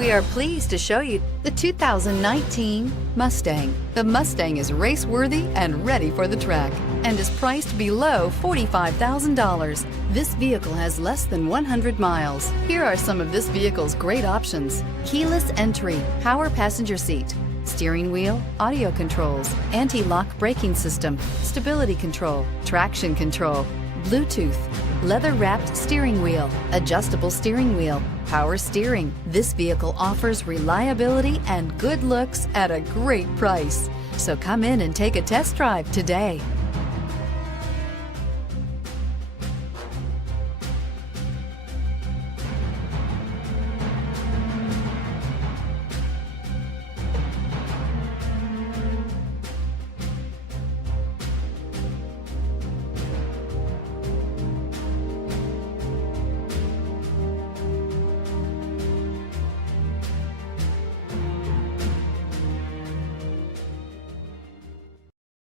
We are pleased to show you the 2019 Mustang. The Mustang is race-worthy and ready for the track and is priced below $45,000. This vehicle has less than 100 miles. Here are some of this vehicle's great options: keyless entry, power passenger seat, steering wheel audio controls, anti-lock braking system, stability control, traction control, Bluetooth, leather-wrapped steering wheel, adjustable steering wheel, power steering. This vehicle offers reliability and good looks at a great price. So come in and take a test drive today.